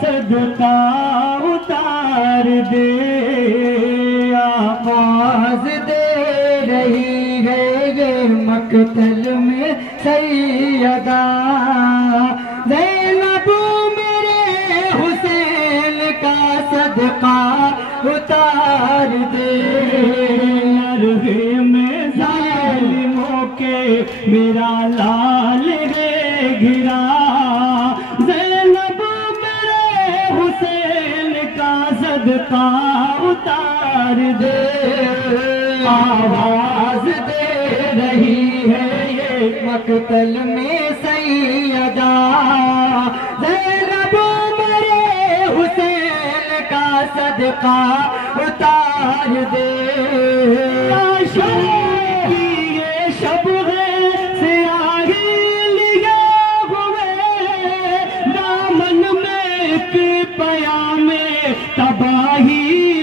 صدقہ اتار دے، آواز دے رہی ہے یہ مقتل میں سیدہ زینب میرے حسین کا صدقہ اتار دے، عرضے میں ظالموں کے میرا لال ہے گھرا، زینب میرے حسین کا صدقہ اتار دے، آواز دے رہی ہے یہ مقتل میں سیدہ زینب میرے حسین کا صدقہ اتار دے، یہ شب ہے سیاہی لیے ہوئے، دامن میں ایک پیام تباہی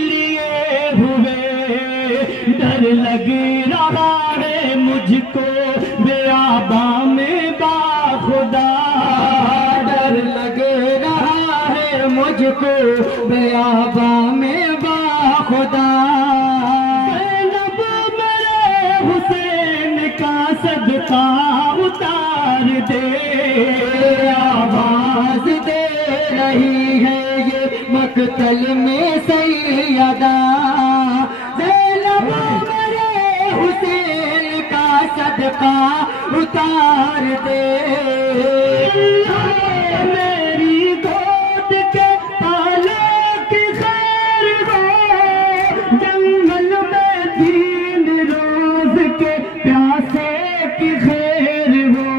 لیے ہوئے، ڈر لگ رہا ہے مجھ کو بیاباں میں باخدا، ڈر لگ رہا ہے مجھ کو بیاباں میں باخدا، زینب میرے حسین کا صدقہ اتار دے، آواز دے رہی ہے یہ مقتل میں سیدہ زینب میرے حسین کا صدقہ اتار دے، میری گود کے پالے کی خیر ہو، جنگل میں تین روز کے پیاسے کی خیر ہو،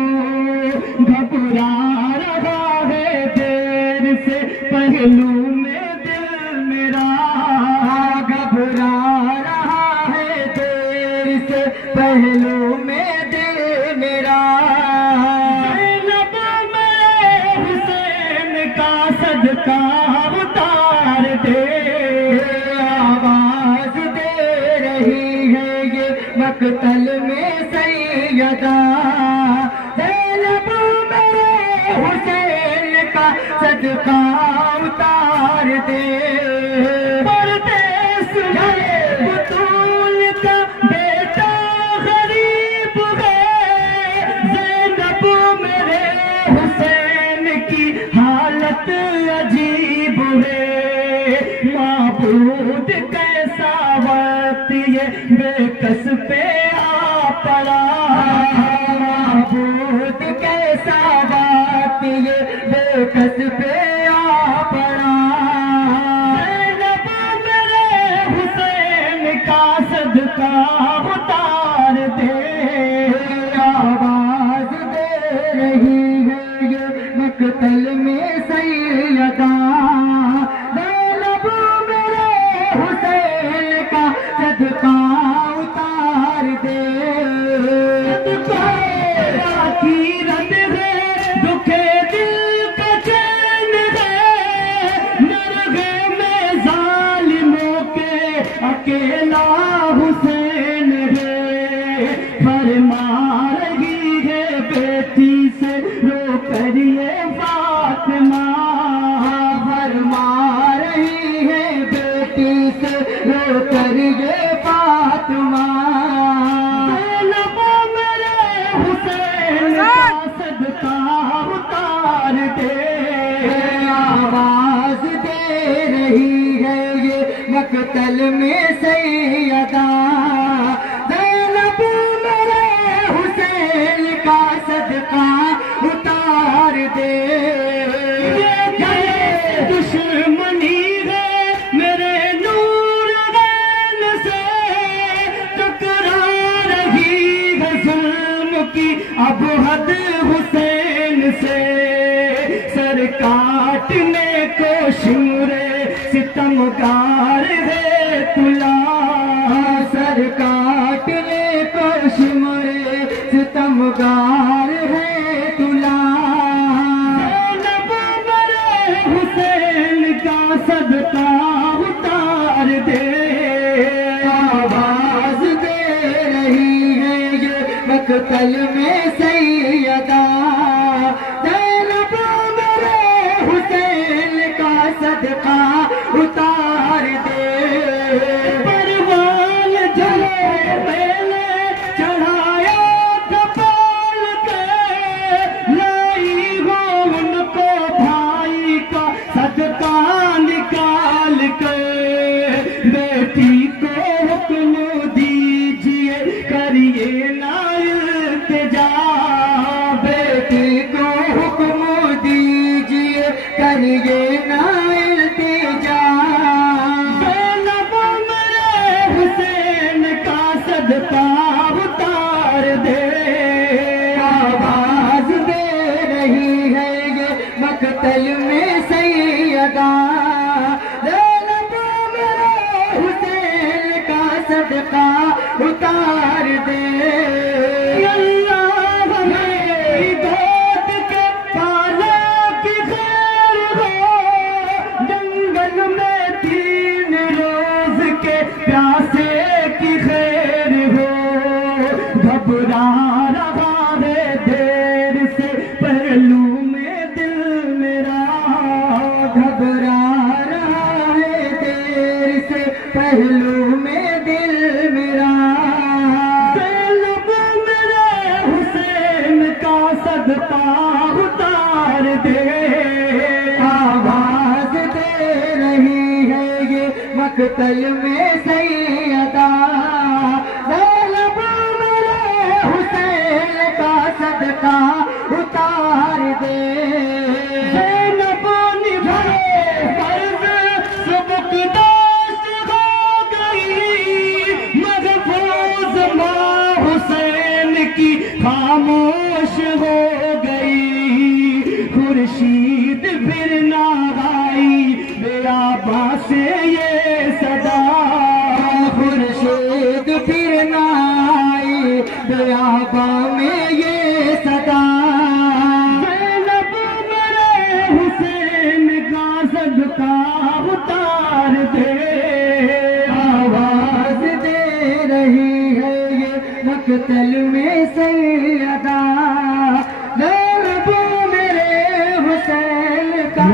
گھبرا رہا ہے دیر سے پہلو میں دل میرا، گھبرا رہا ہے دیر سے پہلو میں دل میرا، زینب میرے حسین کا صدقہ اتار دے، آواز دے رہی ہے یہ مقتل میں سیدہ زینب میرے حسین کا صدقہ اتار دے، پردیس ہے بطول کا بیٹا غریب ہے، زینب میرے حسین کی حالت عجیب ہے، معبود کیسا وقت یہ بے کس پہ آ پڑا، معبود کیسا وقت یہ بے کس پہ آ پڑا، زینب میرے حسین کا صدقہ اتار دے، آواز دے رہی ہے یہ مقتل میں سیدہ زینب میرے حسین کا صدقہ اتار دے، کی رد ہے دکھے دل کا چین ہے، مرغے میں ظالموں کے اکیلا حسین ہے، فرما رہی ہے بیٹی سے رو کر یہ فاطمہ، فرما رہی ہے بیٹی سے رو کر یہ فاطمہ، زینب میرے حسین کا صدقہ اتار دے، آواز دے رہی ہے یہ مقتل میں سیدہ زینب میرے حسین کا صدقہ اتار دے، دشمنی ہے میرے نور دین سے، ٹکرا رہی ہے ظلم کی اب حد حسین سے، سر کاٹنے کو شور ستمگار ہے تلا، سر کاٹنے کو شمر ستمگار ہے تلا، زینب میرے حسین کا صدقہ اتار دے، آواز دے رہی ہے یہ مقتل میں سیدہ زینب میرے حسین کا مقتل میں سیدہ زینب میرے حسین کا صدقہ اتار دے اللہ ہمیں گود کے پالا کی خیر ہو جنگل میں 3 روز کے پیاسے کی خیر ہو گھبرا رہا ہے دیر سے پہلو میں دل میرا گھبرا رہا ہے دیر سے پہلو میں دل میرا زینب میرے حسین کا صدقہ اتار دے آواز دے رہی ہے یہ مقتل میں سیدہ زینب میرے حسین کا صدقہ اتار دے زینب نبھائے فرض سبکدوش ہو گئی محفوظ ماں حسین کی خاموش ہو گئی خورشید پھر نہ آئی بیاباں سے یہ صدا خورشید پھر نہ آئی بیاباں میں یہ صدا زینب میرے حسین کا صدقہ اتار دے آواز دے رہی ہے یہ مقتل میں سیدہ زینب میرے حسین کا